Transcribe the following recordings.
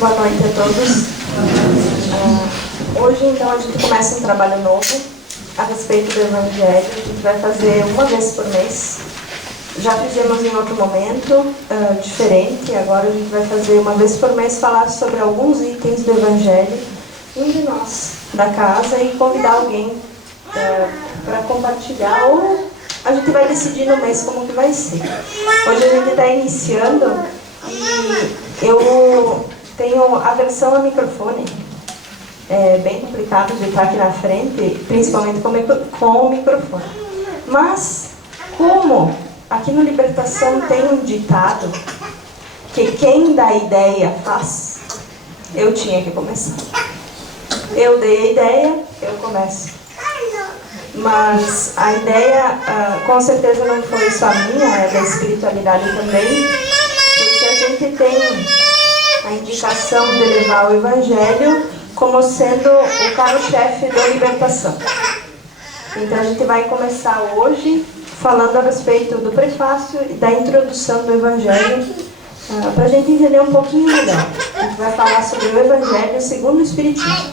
Boa noite a todos. Hoje, então, a gente começa um trabalho novo a respeito do Evangelho. A gente vai fazer uma vez por mês. Já fizemos em outro momento, diferente. Agora a gente vai fazer uma vez por mês, falar sobre alguns itens do Evangelho, um de nós, da casa, e convidar alguém para compartilhar, ou a gente vai decidir no mês como que vai ser. Hoje a gente está iniciando e eu tenho aversão a microfone. É bem complicado de estar aqui na frente, principalmente com o microfone. Mas, como aqui no Libertação tem um ditado que quem dá ideia faz, eu tinha que começar. Eu dei a ideia, eu começo. Mas a ideia, com certeza não foi só minha, é da espiritualidade também, porque a gente tem a indicação de levar o Evangelho como sendo o carro-chefe da libertação. Então a gente vai começar hoje falando a respeito do prefácio e da introdução do Evangelho, para a gente entender um pouquinho melhor. A gente vai falar sobre o Evangelho segundo o Espiritismo.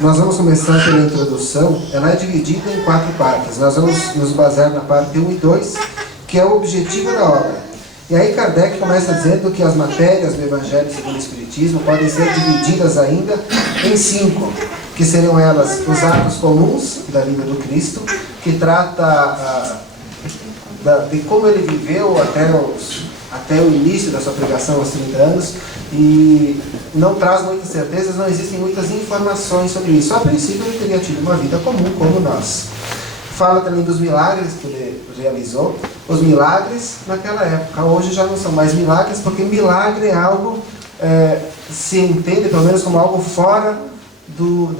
Nós vamos começar pela introdução. Ela é dividida em 4 partes. Nós vamos nos basear na parte 1 e 2, que é o objetivo da obra. E aí Kardec começa dizendo que as matérias do Evangelho segundo o Espiritismo podem ser divididas ainda em 5, que seriam elas os atos comuns da vida do Cristo, que trata de como ele viveu até o início da sua pregação aos 30 anos, e não traz muitas certezas, não existem muitas informações sobre isso. A princípio ele teria tido uma vida comum como nós. Fala também dos milagres que ele realizou, os milagres naquela época. Hoje já não são mais milagres, porque milagre é algo, se entende pelo menos como algo fora do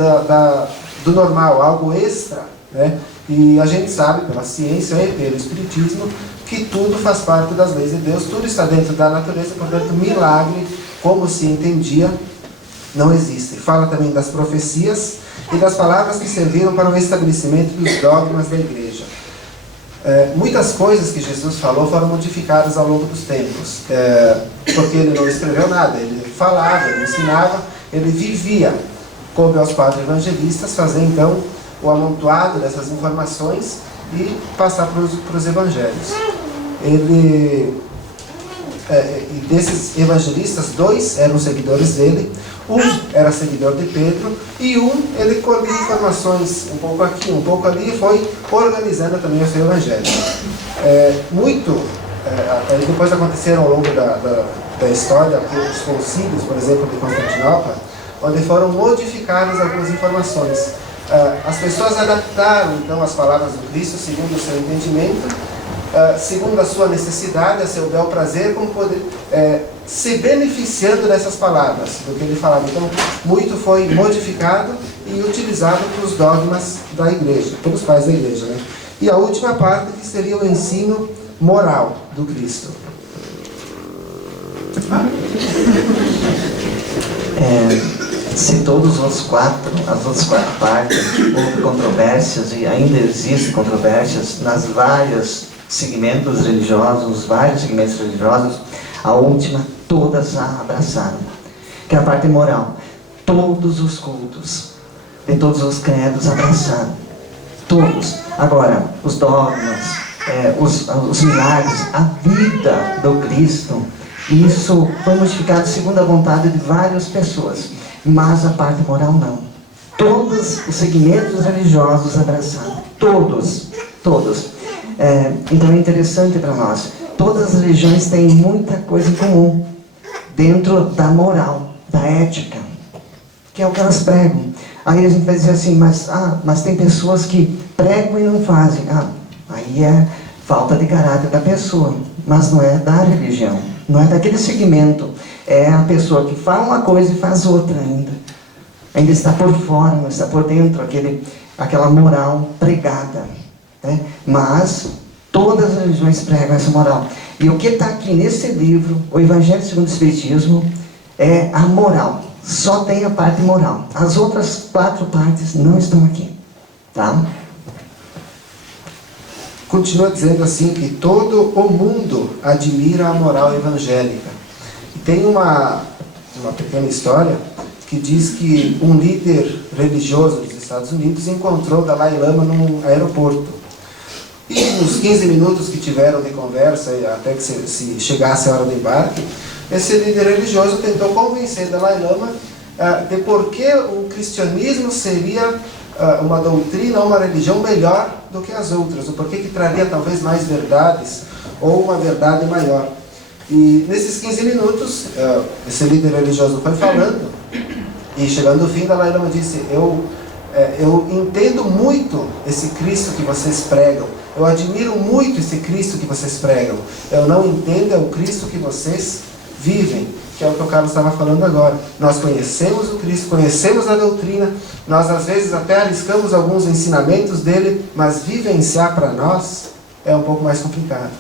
normal, algo extra, né? E a gente sabe pela ciência e pelo Espiritismo que tudo faz parte das leis de Deus, tudo está dentro da natureza, portanto milagre, como se entendia, não existe. Fala também das profecias e das palavras que serviram para o estabelecimento dos dogmas da igreja. Muitas coisas que Jesus falou foram modificadas ao longo dos tempos, porque ele não escreveu nada, ele falava, ele ensinava, ele vivia. Coube aos padres evangelistas fazer então o amontoado dessas informações e passar para os evangelhos. E desses evangelistas, 2 eram seguidores dele, 1 era seguidor de Pedro, e 1 ele colhia informações um pouco aqui, um pouco ali, e foi organizando também o seu evangelho. Depois aconteceram ao longo da história os concílios, por exemplo, de Constantinopla, onde foram modificadas algumas informações. As pessoas adaptaram então as palavras do Cristo segundo o seu entendimento, segundo a sua necessidade, a seu bel prazer, como poder se beneficiando dessas palavras, do que ele falava. Então, muito foi modificado e utilizado para os dogmas da igreja, pelos pais da igreja, né? E a última parte, que seria o ensino moral do Cristo. Se todos as outras 4 partes houve controvérsias, e ainda existem controvérsias nas vários segmentos religiosos, a última todas a abraçaram, que é a parte moral. Todos os cultos de todos os credos abraçaram, todos. Agora, os dogmas, os milagres, a vida do Cristo, isso foi modificado segundo a vontade de várias pessoas, mas a parte moral não. Todos os segmentos religiosos abraçaram, todos. Então é interessante para nós. Todas as religiões têm muita coisa em comum dentro da moral, da ética, que é o que elas pregam. Aí a gente vai dizer assim, mas tem pessoas que pregam e não fazem. Aí é falta de caráter da pessoa, mas não é da religião, não é daquele segmento. É a pessoa que fala uma coisa e faz outra ainda está por fora, não está por dentro, aquela moral pregada, né? Mas todas as religiões pregam essa moral. E o que está aqui nesse livro, o Evangelho segundo o Espiritismo, é a moral. Só tem a parte moral. As outras 4 partes não estão aqui, tá? Continua dizendo assim que todo o mundo admira a moral evangélica. Tem uma pequena história que diz que um líder religioso dos Estados Unidos encontrou Dalai Lama num aeroporto. E nos 15 minutos que tiveram de conversa, até que se chegasse a hora do embarque, esse líder religioso tentou convencer Dalai Lama de por que o cristianismo seria uma doutrina, uma religião melhor do que as outras, ou por que traria talvez mais verdades, ou uma verdade maior. E nesses 15 minutos, esse líder religioso foi falando, e chegando ao fim, Dalai Lama disse: eu entendo muito esse Cristo que vocês pregam, eu admiro muito esse Cristo que vocês pregam, eu não entendo o Cristo que vocês vivem, que é o que o Carlos estava falando agora. Nós conhecemos o Cristo, conhecemos a doutrina, nós às vezes até arriscamos alguns ensinamentos dele, mas vivenciar para nós é um pouco mais complicado.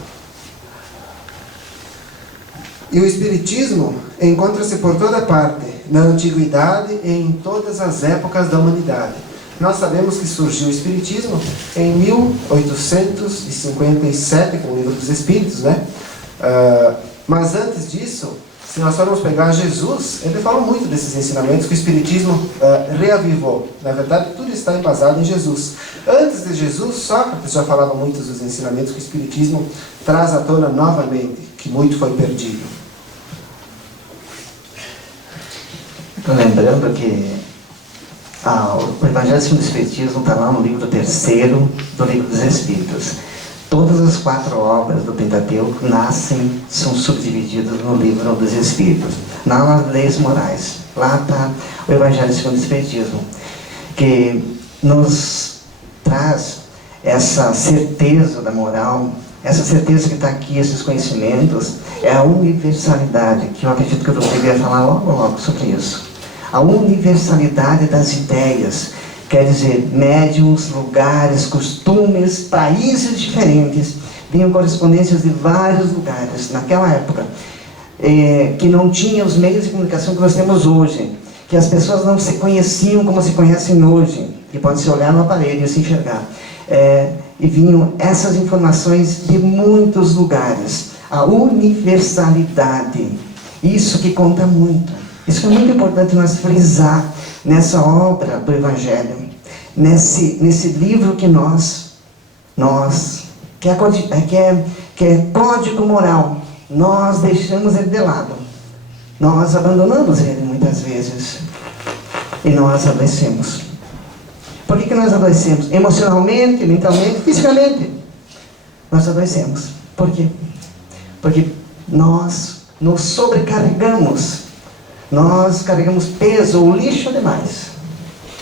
E o Espiritismo encontra-se por toda parte, na Antiguidade e em todas as épocas da humanidade. Nós sabemos que surgiu o Espiritismo em 1857, com o Livro dos Espíritos, né? Mas antes disso, se nós formos pegar Jesus, ele fala muito desses ensinamentos que o Espiritismo reavivou. Na verdade, tudo está embasado em Jesus. Antes de Jesus, Sócrates já falava muito dos ensinamentos que o Espiritismo traz à tona novamente, que muito foi perdido. Estou lembrando que o Evangelho segundo o Espiritismo está lá no livro 3º do Livro dos Espíritos. Todas as 4 obras do Pentateuco são subdivididas no Livro dos Espíritos. Nas leis morais. Lá está o Evangelho segundo o Espiritismo, que nos traz essa certeza da moral, essa certeza que está aqui, esses conhecimentos, é a universalidade, que eu acredito que eu deveria falar logo sobre isso. A universalidade das ideias, quer dizer, médiuns, lugares, costumes, países diferentes, vinham correspondências de vários lugares, naquela época, que não tinha os meios de comunicação que nós temos hoje, que as pessoas não se conheciam como se conhecem hoje, que pode se olhar no aparelho e se enxergar. E vinham essas informações de muitos lugares. A universalidade, isso que conta muito. Isso é muito importante nós frisar nessa obra do Evangelho, nesse livro que que é código moral, nós deixamos ele de lado. Nós abandonamos ele muitas vezes e nós adoecemos. Por que nós adoecemos? Emocionalmente, mentalmente, fisicamente. Nós adoecemos. Por quê? Porque nós nos sobrecarregamos. Nós carregamos peso ou lixo demais.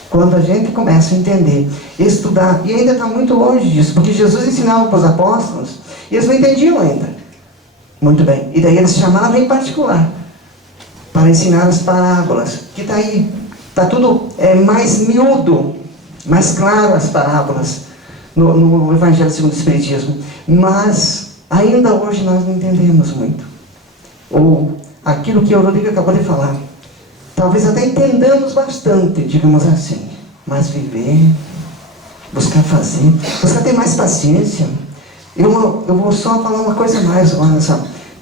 Quando a gente começa a entender, estudar, e ainda está muito longe disso, porque Jesus ensinava para os apóstolos, e eles não entendiam ainda. Muito bem. E daí eles chamavam em particular, para ensinar as parábolas, que está aí, está tudo mais miúdo, mais claro as parábolas, no Evangelho segundo o Espiritismo. Mas, ainda hoje nós não entendemos muito. Ou aquilo que o Rodrigo acabou de falar. Talvez até entendamos bastante, digamos assim. Mas viver, buscar fazer, buscar ter mais paciência. Eu vou só falar uma coisa mais agora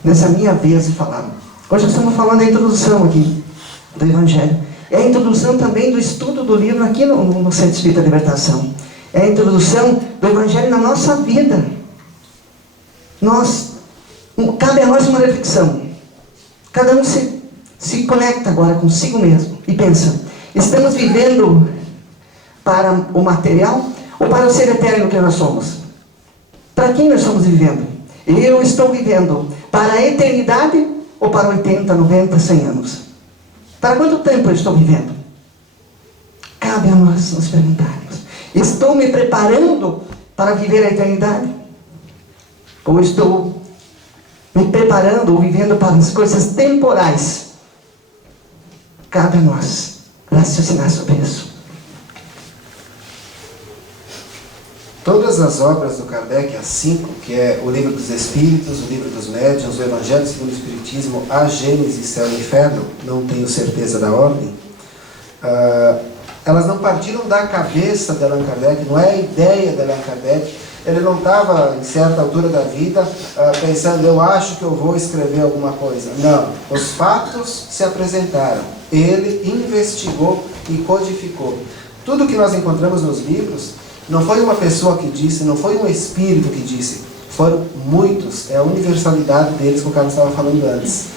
nessa minha vez de falar. Hoje nós estamos falando da introdução aqui do Evangelho. É a introdução também do estudo do livro aqui no Centro Espírita Libertação. É a introdução do Evangelho na nossa vida. Cabe a nós uma reflexão. Cada um se conecta agora consigo mesmo e pensa: estamos vivendo para o material ou para o ser eterno que nós somos? Para quem nós estamos vivendo? Eu estou vivendo para a eternidade ou para 80, 90, 100 anos? Para quanto tempo eu estou vivendo? Cabe a nós nos perguntarmos: estou me preparando para viver a eternidade? Ou estou me preparando ou vivendo para as coisas temporais? Cabe a nós raciocinar sobre isso. Todas as obras do Kardec, as 5, que é o Livro dos Espíritos, o Livro dos Médiuns, o Evangelho segundo o Espiritismo, a Gênesis, Céu e Inferno, não tenho certeza da ordem, elas não partiram da cabeça de Allan Kardec, não é a ideia de Allan Kardec, ele não estava, em certa altura da vida, pensando, eu acho que eu vou escrever alguma coisa. Não, os fatos se apresentaram. Ele investigou e codificou. Tudo que nós encontramos nos livros, não foi uma pessoa que disse, não foi um espírito que disse, foram muitos, é a universalidade deles que o Carlos estava falando antes.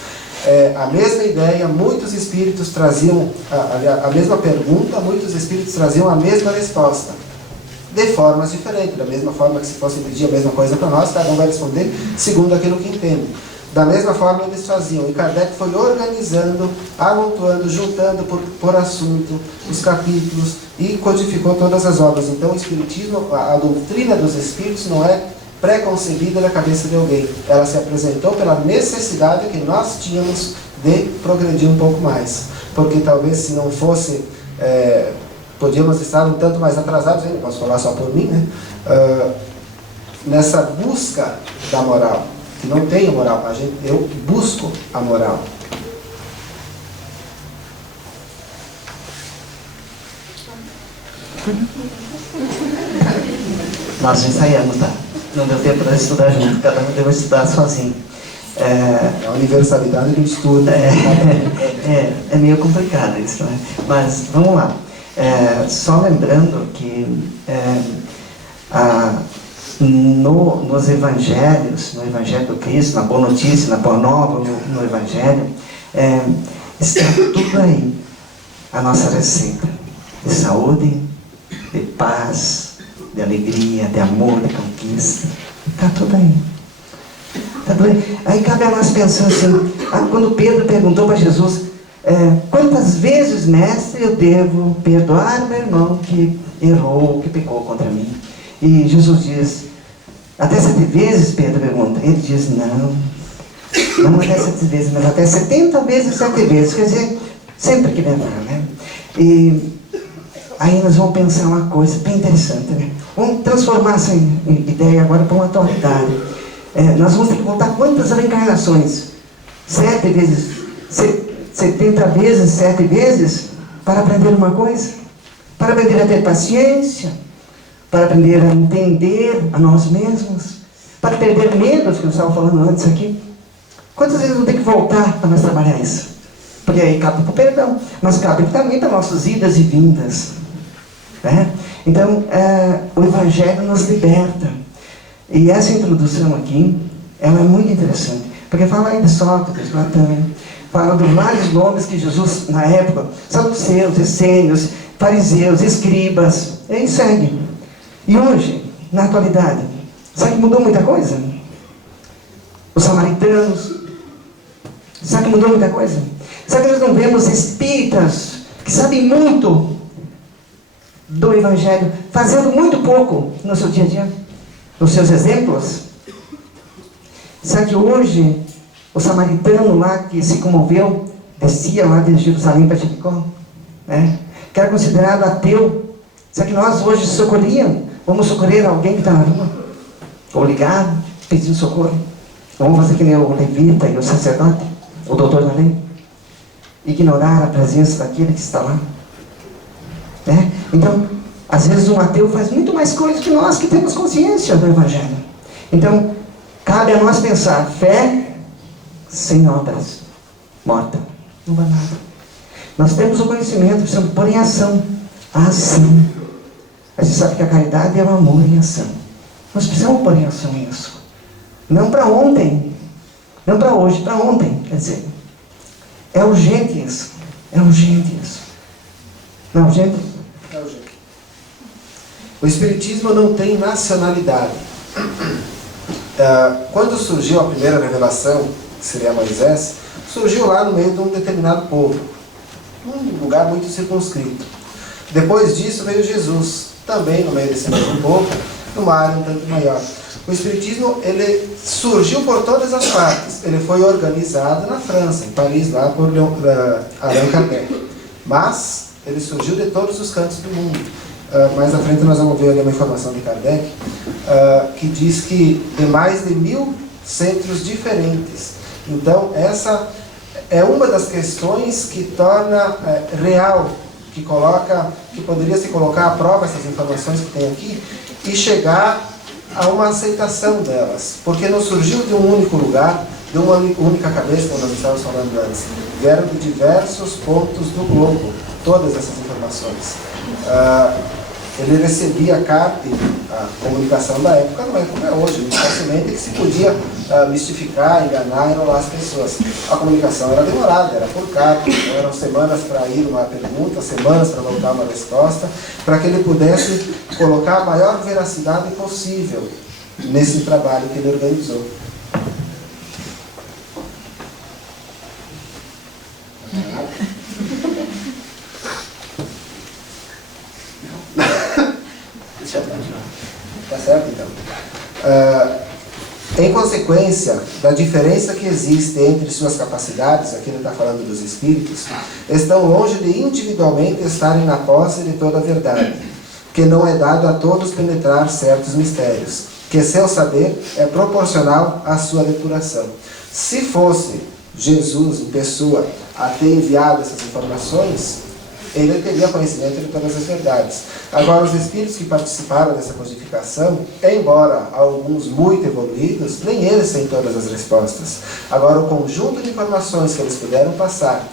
A mesma ideia, muitos espíritos traziam a mesma pergunta, muitos espíritos traziam a mesma resposta, de formas diferentes, da mesma forma que se fosse pedir a mesma coisa para nós, cada um vai responder segundo aquilo que entende. Da mesma forma eles faziam, e Kardec foi organizando, amontoando, juntando por assunto, os capítulos, e codificou todas as obras. Então o Espiritismo, a doutrina dos Espíritos não é pré-concebida na cabeça de alguém. Ela se apresentou pela necessidade que nós tínhamos de progredir um pouco mais. Porque talvez se não fosse, podíamos estar um tanto mais atrasados, ainda posso falar só por mim, né? Nessa busca da moral. Que não tem a moral, eu busco a moral. Nós ensaiamos, tá? Não deu tempo para estudar junto, cada um deu estudar sozinho. A universalidade do estudo. É meio complicado isso, né? Mas vamos lá. Só lembrando que nos evangelhos, no Evangelho do Cristo, na Boa Notícia, na Boa Nova, no Evangelho, está tudo aí, a nossa receita de saúde, de paz, de alegria, de amor, de conquista. Está tudo aí. Tá tudo aí. Aí cabe a nós pensar assim, quando Pedro perguntou para Jesus, quantas vezes, mestre, eu devo perdoar meu irmão que errou, que pecou contra mim? E Jesus diz, até 7 vezes, Pedro pergunta. Ele diz, não até 7 vezes, mas até 70 vezes 7 vezes. Quer dizer, sempre que lembrar, né? E aí nós vamos pensar uma coisa bem interessante, né? Vamos transformar essa ideia agora para uma atualidade. Nós vamos ter que voltar quantas reencarnações? 7 vezes, 70 vezes, 7 vezes, para aprender uma coisa? Para aprender a ter paciência, para aprender a entender a nós mesmos, para perder medos, que eu estava falando antes aqui. Quantas vezes vamos ter que voltar para nós trabalhar isso? Porque aí cabe para o perdão, mas cabe também para nossas idas e vindas. Né? Então, o Evangelho nos liberta. E essa introdução aqui, ela é muito interessante, porque fala aí de Sócrates, Platão, fala dos vários nomes que Jesus, na época, saduceus, essênios, fariseus, escribas, e aí segue. E hoje, na atualidade, sabe que mudou muita coisa? Os samaritanos, sabe que mudou muita coisa? Sabe que nós não vemos espíritas que sabem muito do Evangelho, fazendo muito pouco no seu dia a dia, nos seus exemplos? Sabe que hoje, o samaritano lá que se comoveu, descia lá de Jerusalém para Jericó, né? Que era considerado ateu, sabe que nós hoje socorríamos? Vamos socorrer alguém que está na rua, ou ligar, pedir socorro. Vamos fazer que nem o levita e o sacerdote, o doutor da lei, ignorar a presença daquele que está lá. Então, às vezes um ateu faz muito mais coisas que nós que temos consciência do Evangelho. Então, cabe a nós pensar, fé sem obras, morta, não vai nada. Nós temos o conhecimento, precisamos pôr em ação, a ação. A gente sabe que a caridade é o amor em ação. Nós precisamos pôr em ação isso. Não para ontem, não para hoje, para ontem. Quer dizer, é urgente isso. É urgente isso. Não é urgente? É urgente. O Espiritismo não tem nacionalidade. Quando surgiu a primeira revelação, que seria Moisés, surgiu lá no meio de um determinado povo. Um lugar muito circunscrito. Depois disso veio Jesus, também no meio desse mesmo povo, numa área um tanto maior. O Espiritismo, ele surgiu por todas as partes. Ele foi organizado na França, em Paris, lá por Allan Kardec. Mas ele surgiu de todos os cantos do mundo. Mais à frente nós vamos ver ali uma informação de Kardec, que diz que de mais de 1000 centros diferentes. Então, essa é uma das questões que torna real, que poderia se colocar à prova essas informações que tem aqui, e chegar a uma aceitação delas, porque não surgiu de um único lugar, de uma única cabeça, como nós estávamos falando antes. Vieram de diversos pontos do globo, todas essas informações. Ele recebia a comunicação da época, não é como é hoje, muito facilmente que se podia mistificar, enganar, enrolar as pessoas. A comunicação era demorada, era por carta, então eram semanas para ir uma pergunta, semanas para voltar uma resposta, para que ele pudesse colocar a maior veracidade possível nesse trabalho que ele organizou. Tá certo, então? Em consequência da diferença que existe entre suas capacidades, aqui ele está falando dos espíritos, estão longe de individualmente estarem na posse de toda a verdade, que não é dado a todos penetrar certos mistérios, que seu saber é proporcional à sua depuração. Se fosse Jesus em pessoa a ter enviado essas informações, ele teria conhecimento de todas as verdades. Agora, os espíritos que participaram dessa codificação, embora alguns muito evoluídos, nem eles têm todas as respostas. Agora, o conjunto de informações que eles puderam passar,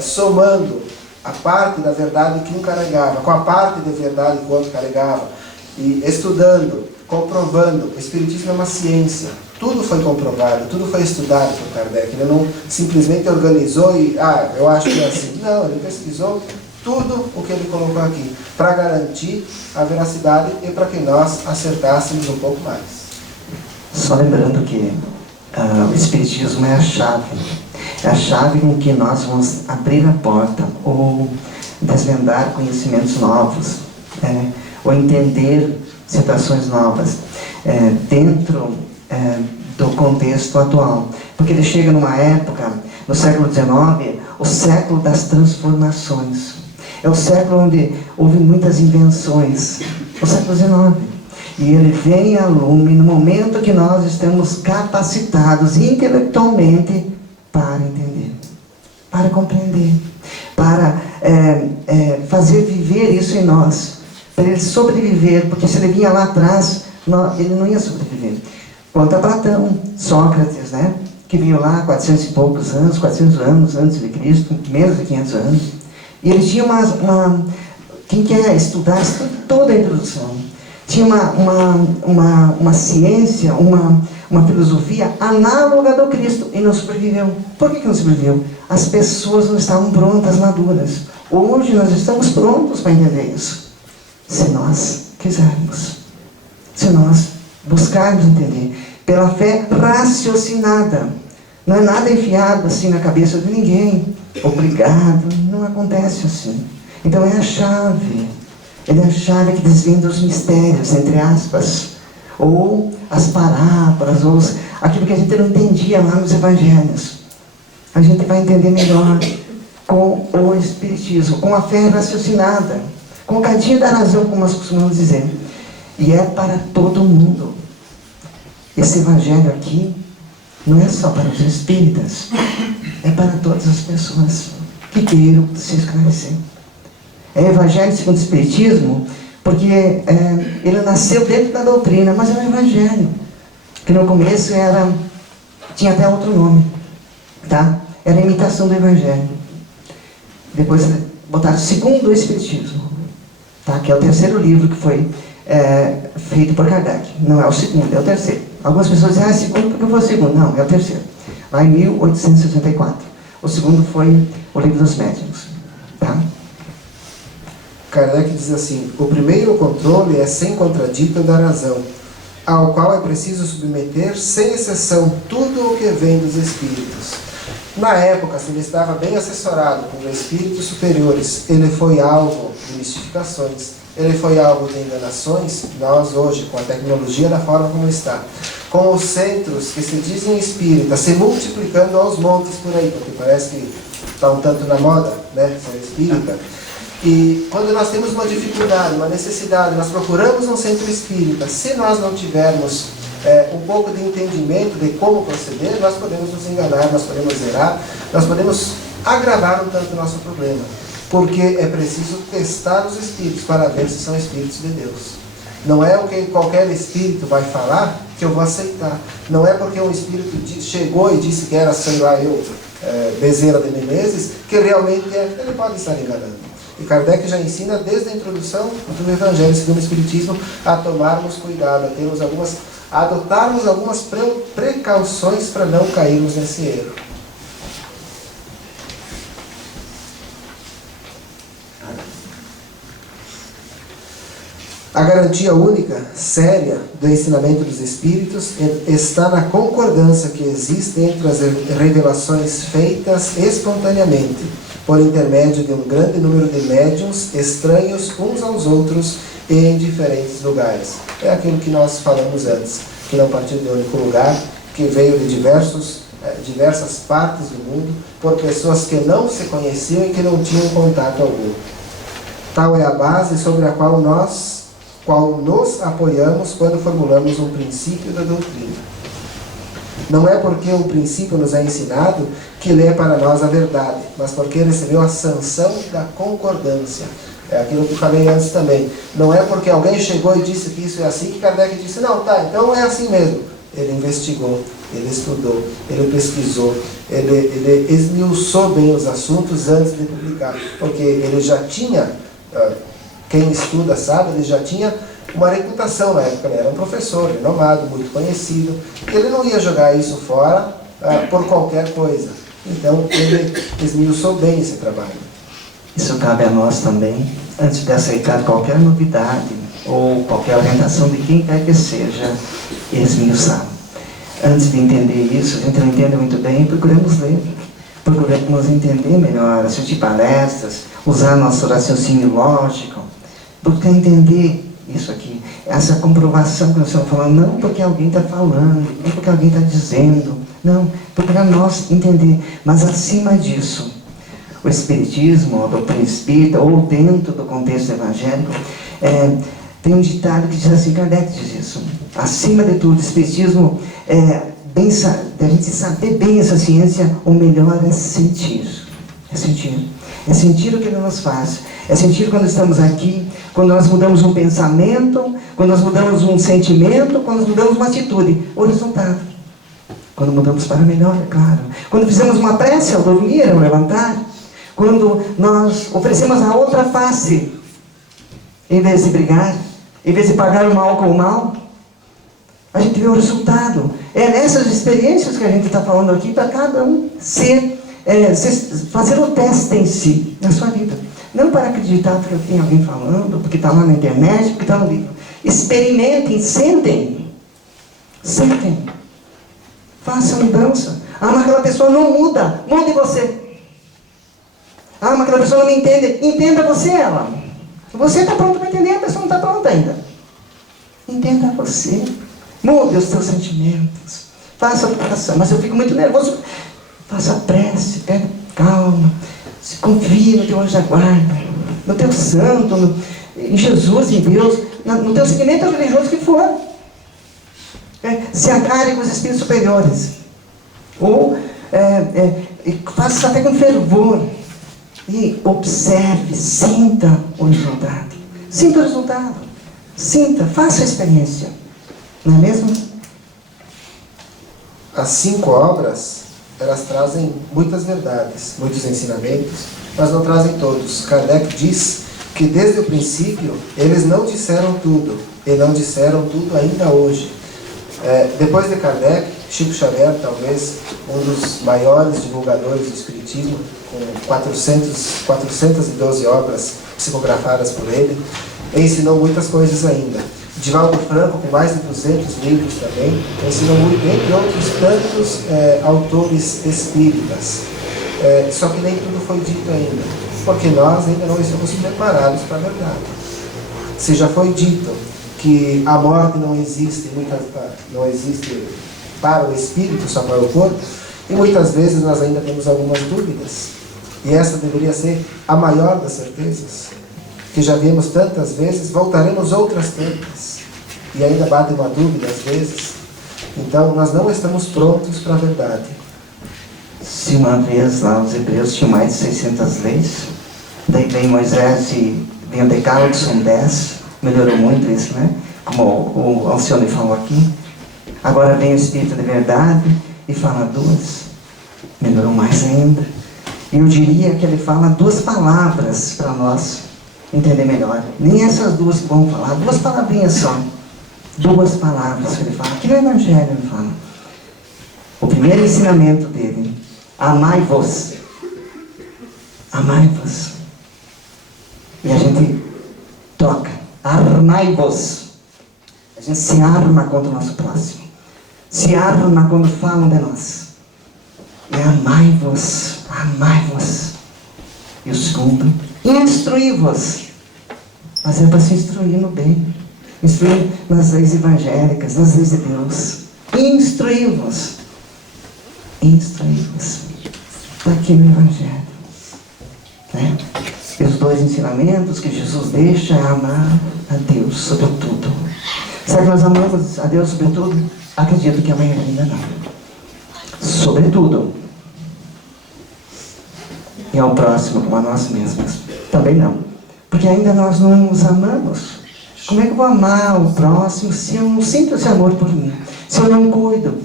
somando a parte da verdade que um carregava com a parte de verdade que o outro carregava, e estudando, comprovando, o Espiritismo é uma ciência. Tudo foi comprovado, tudo foi estudado por Kardec. Ele não simplesmente organizou e, eu acho que é assim. Não, ele pesquisou tudo o que ele colocou aqui, para garantir a veracidade e para que nós acertássemos um pouco mais. Só lembrando que o Espiritismo é a chave com que nós vamos abrir a porta, ou desvendar conhecimentos novos, ou entender situações novas, dentro do contexto atual. Porque ele chega numa época, no século XIX, o século das transformações. É o século onde houve muitas invenções, o século XIX. E ele vem a lume no momento que nós estamos capacitados intelectualmente para entender, para compreender, para fazer viver isso em nós, para ele sobreviver, porque se ele vinha lá atrás, ele não ia sobreviver. Quanto a Platão, Sócrates, que veio lá 400 e poucos anos, 400 anos antes de Cristo, menos de 500 anos, e ele tinha quem quer estudar, estuda toda a introdução, tinha uma ciência, uma filosofia análoga do Cristo, e não sobreviveu. Por que não sobreviveu? As pessoas não estavam prontas, maduras. Hoje nós estamos prontos para entender isso, se nós quisermos, se nós buscarmos entender, pela fé raciocinada. Não é nada enfiado assim na cabeça de ninguém. Obrigado, não acontece assim. Então é a chave. Ele é a chave que desvenda os mistérios, entre aspas, ou as parábolas, ou aquilo que a gente não entendia lá nos evangelhos. A gente vai entender melhor com o Espiritismo, com a fé raciocinada, com o cadinho da razão, como nós costumamos dizer. E é para todo mundo. Esse evangelho aqui não é só para os espíritas, é para todas as pessoas que queiram se esclarecer. É evangelho segundo o Espiritismo, porque ele nasceu dentro da doutrina, mas é um evangelho, que no começo tinha até outro nome, tá? Era a imitação do evangelho. Depois botaram segundo o Espiritismo, tá? Que é o terceiro livro que foi feito por Kardec. Não é o segundo, é o terceiro. Algumas pessoas dizem, é segundo porque foi o segundo. Não, é o terceiro. Lá em 1864. O segundo foi o Livro dos Médiuns. Tá? Kardec diz assim: o primeiro controle é sem contradito da razão, ao qual é preciso submeter, sem exceção, tudo o que vem dos espíritos. Na época, se ele estava bem assessorado por espíritos superiores, ele foi alvo de mistificações, ele foi alvo de enganações. Nós hoje, com a tecnologia da forma como está, com os centros que se dizem espíritas se multiplicando aos montes por aí, porque parece que está um tanto na moda, ser espírita. E quando nós temos uma dificuldade, uma necessidade, nós procuramos um centro espírita. Se nós não tivermos um pouco de entendimento de como proceder, nós podemos nos enganar, nós podemos errar, nós podemos agravar um tanto o nosso problema. Porque é preciso testar os espíritos para ver se são espíritos de Deus. Não é o que qualquer espírito vai falar que eu vou aceitar. Não é porque um espírito chegou e disse que era, sei lá, Bezerra de Menezes, que realmente é. Ele pode estar enganando. E Kardec já ensina desde a introdução do Evangelho segundo o Espiritismo a tomarmos cuidado, a adotarmos algumas precauções para não cairmos nesse erro. A garantia única, séria, do ensinamento dos Espíritos está na concordância que existe entre as revelações feitas espontaneamente, por intermédio de um grande número de médiuns estranhos uns aos outros e em diferentes lugares. É aquilo que nós falamos antes, que não partiu de um único lugar, que veio de diversas partes do mundo, por pessoas que não se conheciam e que não tinham contato algum. Tal é a base sobre a qual nos apoiamos quando formulamos um princípio da doutrina. Não é porque o princípio nos é ensinado que ele é para nós a verdade, mas porque recebeu a sanção da concordância. É aquilo que falei antes também. Não é porque alguém chegou e disse que isso é assim que Kardec disse, não, tá, então é assim mesmo. Ele investigou, ele estudou, ele pesquisou, ele esmiuçou bem os assuntos antes de publicar, porque ele já tinha, quem estuda sabe, ele já tinha uma reputação na época, ele era um professor renomado, muito conhecido, ele não ia jogar isso fora por qualquer coisa. Então ele esmiuçou bem esse trabalho. Isso cabe a nós também, antes de aceitar qualquer novidade ou qualquer orientação de quem quer que seja, esmiuçar. Antes de entender isso, a gente não entende muito bem, procuramos ler, procuramos entender melhor, assistir palestras, usar nosso raciocínio lógico, procurar entender isso aqui, essa comprovação que nós estamos falando, não porque alguém está falando, não porque alguém está dizendo, não, procurar nós entender, mas acima disso, o Espiritismo, a doutrina espírita, ou dentro do contexto evangélico, tem um ditado que diz assim, Kardec diz isso, acima de tudo, o Espiritismo, a gente saber bem essa ciência, o melhor é sentir. É sentir. É sentir o que ele nos faz. É sentir quando estamos aqui, quando nós mudamos um pensamento, quando nós mudamos um sentimento, quando nós mudamos uma atitude. O resultado. Quando mudamos para melhor, é claro. Quando fizemos uma prece ao dormir, ao levantar. Quando nós oferecemos a outra face, em vez de brigar, em vez de pagar o mal com o mal, a gente vê o resultado. É nessas experiências que a gente está falando aqui, para cada um fazer o teste em si, na sua vida. Não para acreditar porque tem alguém falando, porque está lá na internet, porque está no livro. Experimentem, sentem. Sentem. Façam mudança. Ah, mas aquela pessoa não muda. Mude você. Ah, mas aquela pessoa não me entende. Entenda você ela. Você está pronto para entender, a pessoa não está pronta ainda. Entenda você. Mude os seus sentimentos. Faça, mas eu fico muito nervoso. Faça prece, pega calma. Se confie no teu anjo da guarda, no teu santo, em Jesus, em Deus, no teu segmento religioso que for. Se agarre com os espíritos superiores. Ou faça até com fervor. E observe, sinta o resultado. Sinta o resultado. Sinta, faça a experiência. Não é mesmo? As 5 obras, elas trazem muitas verdades, muitos ensinamentos, mas não trazem todos. Kardec diz que desde o princípio, eles não disseram tudo, e não disseram tudo ainda hoje. Depois de Kardec, Chico Xavier, talvez um dos maiores divulgadores do Espiritismo, com 412 obras psicografadas por ele, ensinou muitas coisas ainda. Divaldo Franco, com mais de 200 livros também, ensinou muito, entre outros tantos autores espíritas. Só que nem tudo foi dito ainda, porque nós ainda não estamos preparados para a verdade. Se já foi dito que a morte não existe para o espírito, só para o corpo, e muitas vezes nós ainda temos algumas dúvidas. E essa deveria ser a maior das certezas, que já vimos tantas vezes, voltaremos outras tantas, e ainda bate uma dúvida às vezes. Então nós não estamos prontos para a verdade. Se uma vez lá os hebreus tinham mais de 600 leis, daí vem Moisés e vem o decálogo, são 10, melhorou muito isso, né? como o Alcione falou aqui. Agora vem o Espírito de verdade e fala duas. Melhorou mais ainda. E eu diria que ele fala duas palavras para nós entender melhor. Nem essas duas que vamos falar, duas palavrinhas só. Duas palavras que ele fala. Aqui no Evangelho ele fala. O primeiro ensinamento dele: amai-vos. Amai-vos. E a gente toca. Armai-vos. A gente se arma contra o nosso próximo. Se arma quando falam de nós. E amai-vos. Amai-vos. E o segundo: instruí-vos. Mas é para se instruir no bem. Instruir nas leis evangélicas, nas leis de Deus. Instruí-vos. Instruí-vos. Está aqui no Evangelho. Né? E os dois ensinamentos que Jesus deixa é amar a Deus sobre tudo. Será que nós amamos a Deus sobre tudo? Acredito que a maioria ainda não. Sobretudo. E ao próximo como a nós mesmos. Também não. Porque ainda nós não nos amamos. Como é que eu vou amar o próximo se eu não sinto esse amor por mim? Se eu não cuido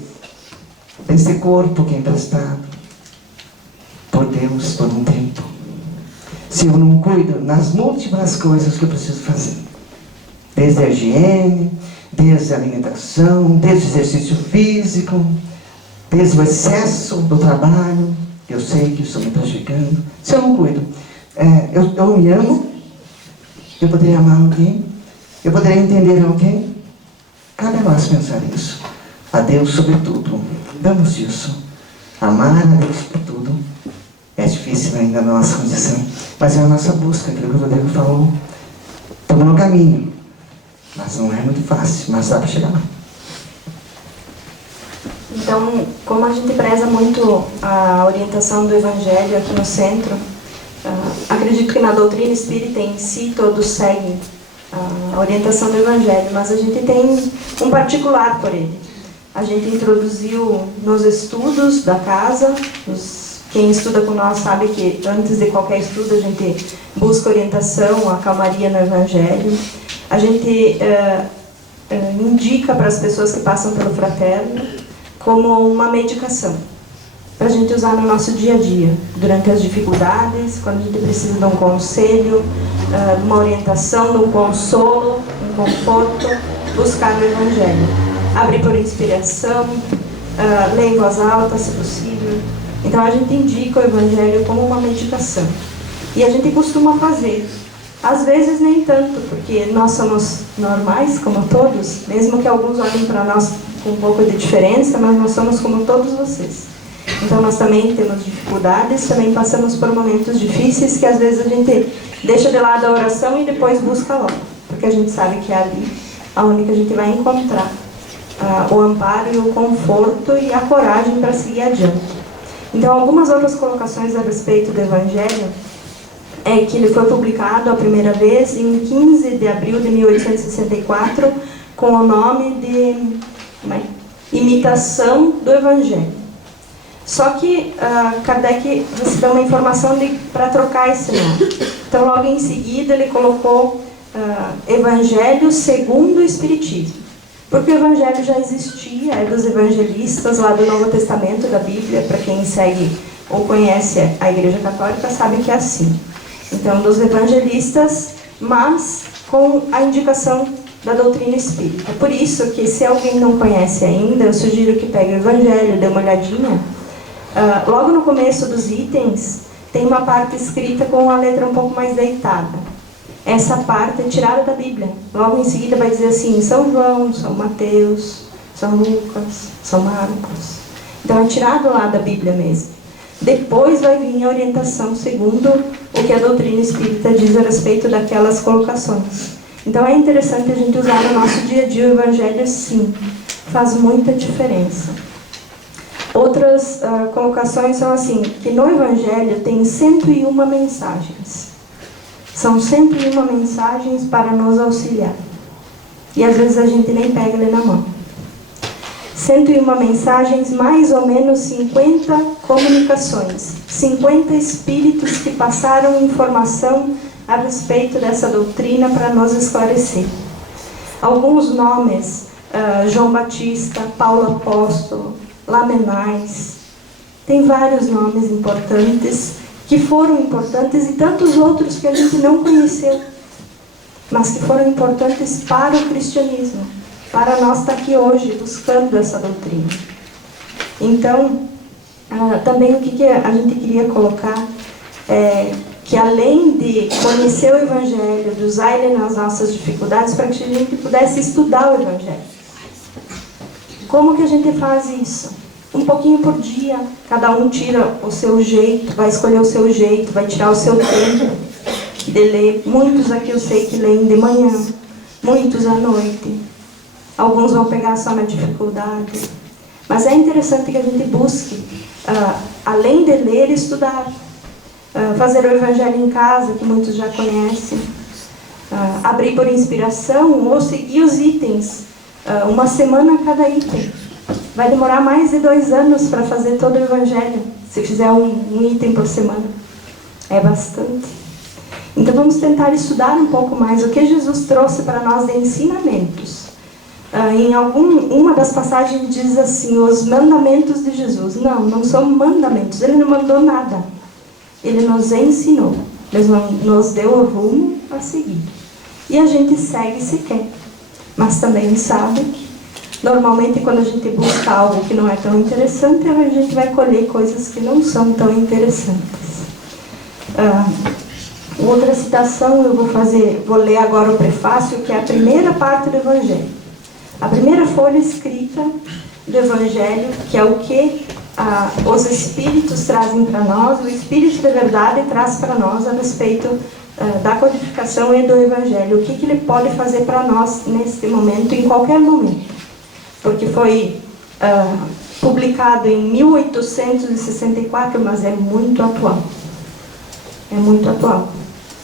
desse corpo que é emprestado por Deus por um tempo? Se eu não cuido nas múltiplas coisas que eu preciso fazer? Desde a higiene, desde a alimentação, desde o exercício físico, desde o excesso do trabalho, eu sei que estou me prejudicando. Se eu não cuido, eu me amo, eu poderia amar alguém, eu poderia entender alguém. Cabe a nós pensar isso. A Deus sobre tudo. Vamos isso. Amar a Deus por tudo. É difícil ainda na nossa condição, mas é a nossa busca, aquilo que o Rodrigo falou. Estamos no caminho, mas não é muito fácil, mas dá para chegar lá. Então, como a gente preza muito a orientação do Evangelho aqui no centro, acredito que na doutrina espírita em si todos seguem a orientação do Evangelho, mas a gente tem um particular por ele. A gente introduziu nos estudos da casa, quem estuda com nós sabe que antes de qualquer estudo a gente busca orientação, a calmaria no Evangelho. A gente indica para as pessoas que passam pelo fraterno como uma medicação, para a gente usar no nosso dia a dia, durante as dificuldades, quando a gente precisa de um conselho, de uma orientação, de um consolo, um conforto, buscar no Evangelho. Abrir por inspiração, ler em voz alta, se possível. Então a gente indica o Evangelho como uma medicação. E a gente costuma fazer. Às vezes nem tanto, porque nós somos normais, como todos, mesmo que alguns olhem para nós com um pouco de diferença, mas nós somos como todos vocês. Então nós também temos dificuldades, também passamos por momentos difíceis que às vezes a gente deixa de lado a oração e depois busca logo, porque a gente sabe que é ali onde que a gente vai encontrar o amparo e o conforto e a coragem para seguir adiante. Então algumas outras colocações a respeito do Evangelho é que ele foi publicado a primeira vez em 15 de abril de 1864 com o nome de Imitação do Evangelho. Só que Kardec recebeu uma informação para trocar esse nome. Então logo em seguida ele colocou Evangelho segundo o Espiritismo. Porque o Evangelho já existia, é dos evangelistas lá do Novo Testamento, da Bíblia, para quem segue ou conhece a Igreja Católica sabe que é assim. Então, dos evangelistas, mas com a indicação da doutrina espírita. Por isso que, se alguém não conhece ainda, eu sugiro que pegue o Evangelho, dê uma olhadinha. Logo no começo dos itens, tem uma parte escrita com a letra um pouco mais deitada. Essa parte é tirada da Bíblia. Logo em seguida vai dizer assim, São João, São Mateus, São Lucas, São Marcos. Então é tirado lá da Bíblia mesmo. Depois vai vir a orientação segundo o que a doutrina espírita diz a respeito daquelas colocações. Então é interessante a gente usar no nosso dia a dia o Evangelho, sim. Faz muita diferença. Outras colocações são assim, que no Evangelho tem 101 mensagens. São 101 mensagens para nos auxiliar. E às vezes a gente nem pega ele na mão. 101 mensagens, mais ou menos 50 comunicações. 50 espíritos que passaram informação a respeito dessa doutrina para nos esclarecer. Alguns nomes, João Batista, Paulo Apóstolo, Lamenais, tem vários nomes importantes, que foram importantes, e tantos outros que a gente não conheceu, mas que foram importantes para o cristianismo, para nós estar aqui hoje buscando essa doutrina. Então, também o que a gente queria colocar é que, além de conhecer o Evangelho, de usar ele nas nossas dificuldades, para que a gente pudesse estudar o Evangelho. Como que a gente faz isso? Um pouquinho por dia, cada um tira o seu jeito, vai escolher o seu jeito, vai tirar o seu tempo de ler. Muitos aqui eu sei que leem de manhã, muitos à noite. Alguns vão pegar só na dificuldade. Mas é interessante que a gente busque, além de ler, estudar. Fazer o Evangelho em casa, que muitos já conhecem. Abrir por inspiração ou seguir os itens. Uma semana a cada item. Vai demorar mais de 2 anos para fazer todo o Evangelho, se fizer um item por semana. É bastante. Então vamos tentar estudar um pouco mais o que Jesus trouxe para nós de ensinamentos. Em uma das passagens diz assim, os mandamentos de Jesus. Não são mandamentos, ele não mandou nada. Ele nos ensinou, ele nos deu o rumo a seguir. E a gente segue se quer. Mas também sabe que, normalmente, quando a gente busca algo que não é tão interessante, a gente vai colher coisas que não são tão interessantes. Outra citação eu vou ler agora o prefácio, que é a primeira parte do Evangelho. A primeira folha escrita do Evangelho, que é o que os Espíritos trazem para nós, o Espírito da Verdade traz para nós a respeito da codificação e do Evangelho. O que ele pode fazer para nós neste momento, em qualquer momento. Porque foi publicado em 1864, mas é muito atual. É muito atual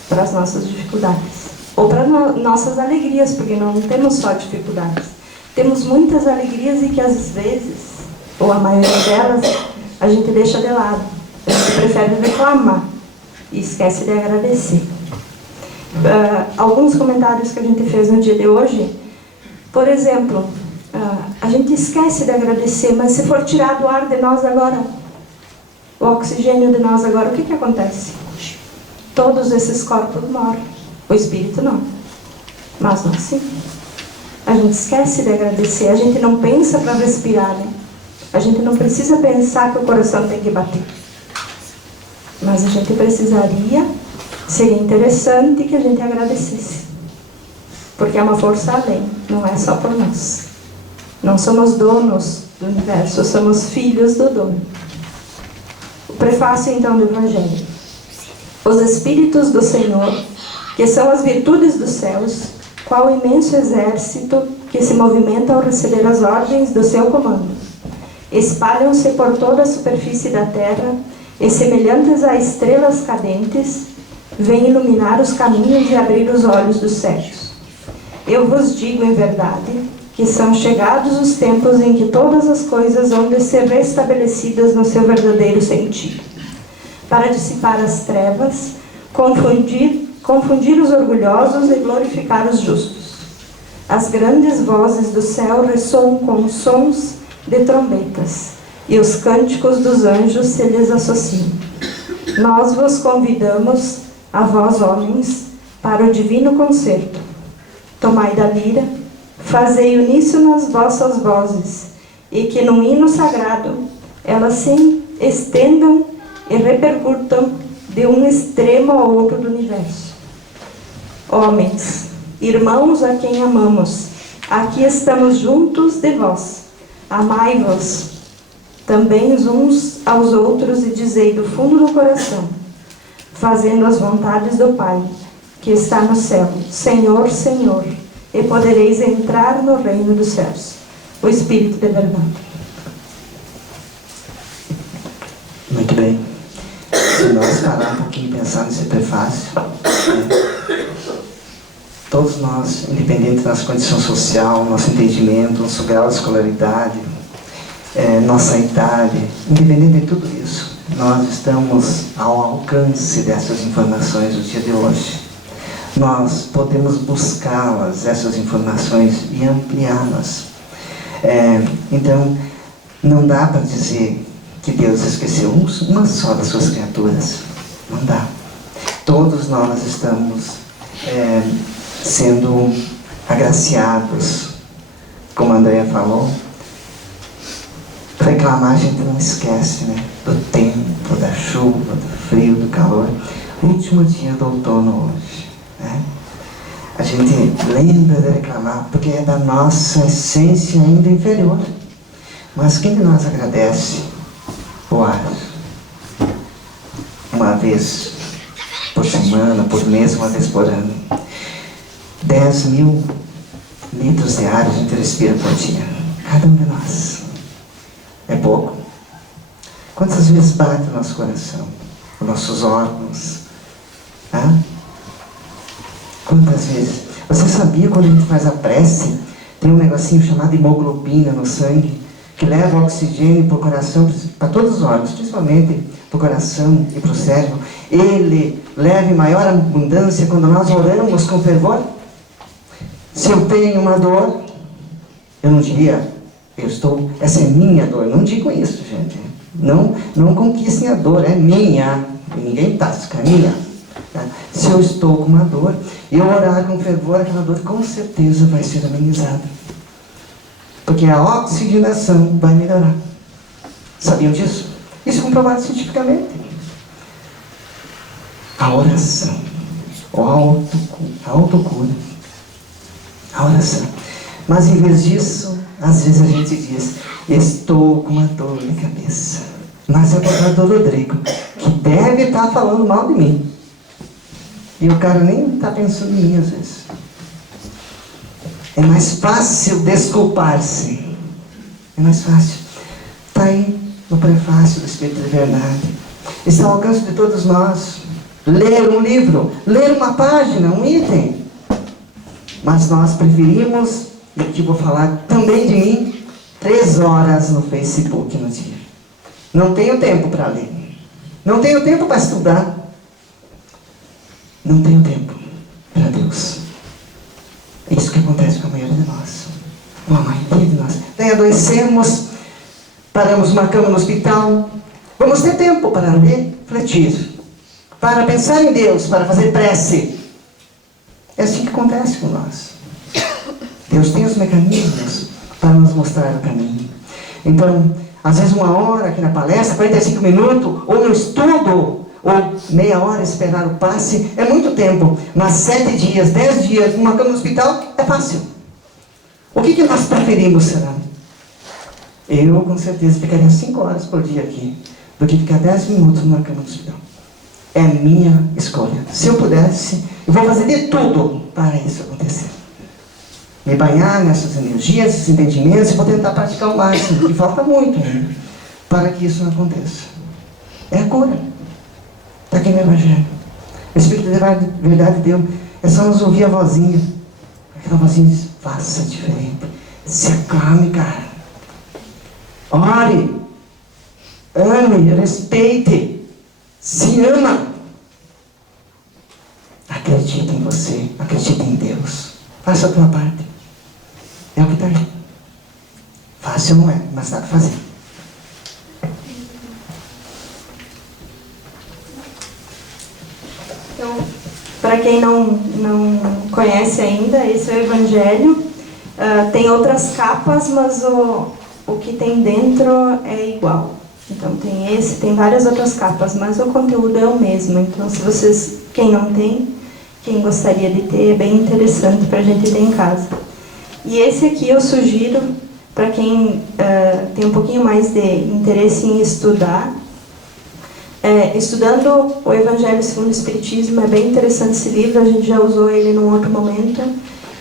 para as nossas dificuldades. Ou para nossas alegrias, porque não temos só dificuldades. Temos muitas alegrias e que às vezes, ou a maioria delas, a gente deixa de lado. A gente prefere reclamar e esquece de agradecer. Alguns comentários que a gente fez no dia de hoje, por exemplo, a gente esquece de agradecer, mas se for tirado o ar de nós agora, o oxigênio de nós agora, o que acontece? Todos esses corpos morrem, o espírito não, mas nós sim. A gente esquece de agradecer, a gente não pensa para respirar, né? A gente não precisa pensar que o coração tem que bater. Mas a gente precisaria, seria interessante que a gente agradecesse. Porque é uma força além, não é só por nós. Não somos donos do universo, somos filhos do dono. O prefácio então do Evangelho. Os Espíritos do Senhor, que são as virtudes dos céus, qual imenso exército que se movimenta ao receber as ordens do seu comando. Espalham-se por toda a superfície da terra e, semelhantes a estrelas cadentes, vêm iluminar os caminhos e abrir os olhos dos cegos. Eu vos digo em verdade que são chegados os tempos em que todas as coisas vão de ser restabelecidas no seu verdadeiro sentido, para dissipar as trevas, confundir os orgulhosos e glorificar os justos. As grandes vozes do céu ressoam com sons de trombetas, e os cânticos dos anjos se lhes associam. Nós vos convidamos, a vós homens, para o divino concerto. Tomai da lira, fazei uníssono as vossas vozes, e que num hino sagrado elas se estendam e repercutam de um extremo ao outro do universo. Homens, irmãos a quem amamos, aqui estamos juntos de vós. Amai-vos também uns aos outros e dizei do fundo do coração, fazendo as vontades do Pai, que está no céu, Senhor, Senhor, e podereis entrar no reino dos céus. O Espírito de Verdade. Muito bem. Se nós parar um pouquinho e pensar nesse prefácio, todos nós, independente da nossa condição social, nosso entendimento, nosso grau de escolaridade, nossa idade, independente de tudo isso, nós estamos ao alcance dessas informações do dia de hoje. nós podemos buscá-las, essas informações, e ampliá-las. Então, não dá para dizer que Deus esqueceu uma só das suas criaturas. Não dá. Todos nós estamos sendo agraciados, como a Andrea falou. Reclamar a gente não esquece, né? Do tempo, da chuva, do frio, do calor. Último dia do outono hoje, né? A gente lembra de reclamar porque é da nossa essência ainda inferior. Mas quem de nós agradece o ar? Uma vez por semana, por mês, uma vez por ano. 10.000 litros de ar a gente respira por dia. Cada um de nós. É pouco. Quantas vezes bate o nosso coração? Os nossos órgãos? Quantas vezes? Você sabia, quando a gente faz a prece, tem um negocinho chamado hemoglobina no sangue, que leva oxigênio para o coração, para todos os órgãos, principalmente para o coração e para o cérebro. Ele leva em maior abundância quando nós oramos com fervor. Se eu tenho uma dor, eu não diria, essa é minha dor. Não digo isso, gente. Não conquistem a dor, é minha. E ninguém tasca, é minha. Tá? Se eu estou com uma dor, eu orar com fervor, aquela dor com certeza vai ser amenizada. Porque a oxigenação vai melhorar. Sabiam disso? Isso é comprovado cientificamente. A oração, a autocura, a oração. Mas em vez disso, às vezes a gente diz, estou com uma dor de cabeça. Mas é por causa do Rodrigo, que deve estar falando mal de mim. E o cara nem está pensando em mim às vezes. É mais fácil desculpar-se. É mais fácil. Está aí no prefácio do Espírito de Verdade. Está ao alcance de todos nós. Ler um livro, ler uma página, um item. Mas nós preferimos, e aqui vou falar também de mim, 3 horas no Facebook no dia. Não tenho tempo para ler. Não tenho tempo para estudar. Não tenho tempo para Deus. É isso que acontece com a maioria de nós. Com a maioria de nós. Daí adoecemos, paramos uma cama no hospital. Vamos ter tempo para ler, refletir, para pensar em Deus, para fazer prece. É assim que acontece com nós. Deus tem os mecanismos para nos mostrar o caminho. Então, às vezes 1 hora aqui na palestra, 45 minutos, ou no estudo, ou meia hora esperar o passe, é muito tempo. Mas 7 dias, 10 dias, numa cama no hospital, é fácil. O que nós preferimos, será? Eu, com certeza, ficaria 5 horas por dia aqui, do que ficar 10 minutos numa cama no hospital. É minha escolha. Se eu pudesse, eu vou fazer de tudo para isso acontecer. Me banhar nessas energias, esses entendimentos, e vou tentar praticar o máximo, que falta muito ainda, para que isso não aconteça. É a cura. Está aqui no Evangelho. O Espírito de Verdade deu. É só nos ouvir a vozinha. Aquela vozinha diz, faça diferente. Se acalme, cara. Ore. Ame, respeite. Se ama. Acredite em você. Acredite em Deus. Faça a tua parte. É o que está aí. Fácil não é, mas dá para fazer. Então, para quem não conhece ainda, esse é o Evangelho. Tem outras capas, mas o que tem dentro é igual. Então, tem várias outras capas, mas o conteúdo é o mesmo. Então, se vocês, quem não tem, quem gostaria de ter, é bem interessante para a gente ter em casa. E esse aqui eu sugiro para quem tem um pouquinho mais de interesse em estudar. Estudando o Evangelho segundo o Espiritismo, é bem interessante esse livro, a gente já usou ele num outro momento.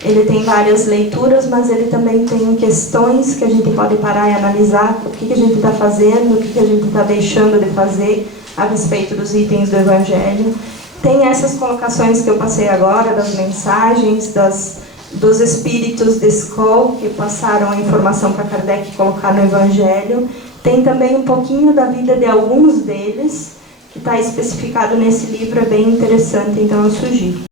Ele tem várias leituras, mas ele também tem questões que a gente pode parar e analisar o que a gente está fazendo, o que a gente está deixando de fazer a respeito dos itens do Evangelho. Tem essas colocações que eu passei agora, das mensagens, dos espíritos de Skoll, que passaram a informação para Kardec colocar no Evangelho. Tem também um pouquinho da vida de alguns deles, que está especificado nesse livro, é bem interessante, então eu sugiro.